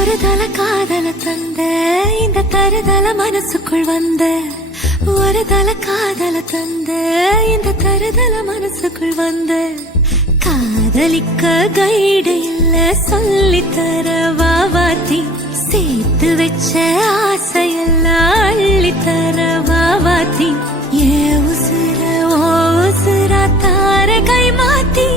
ஒரு தல காதல தந்த இந்த தருதல மனசுக்குள் வந்த ஒரு தல காதல தந்த இந்த தருதல மனசுக்குள் வந்த காதலிக்க கைடு இல்ல சொல்லித்தர வாவாத்தி சேர்த்து வச்ச ஆசையெல்லாம் அள்ளித்தர வாவாத்தி ஏ உசுர ஓ உசுரா தார கை மாத்தி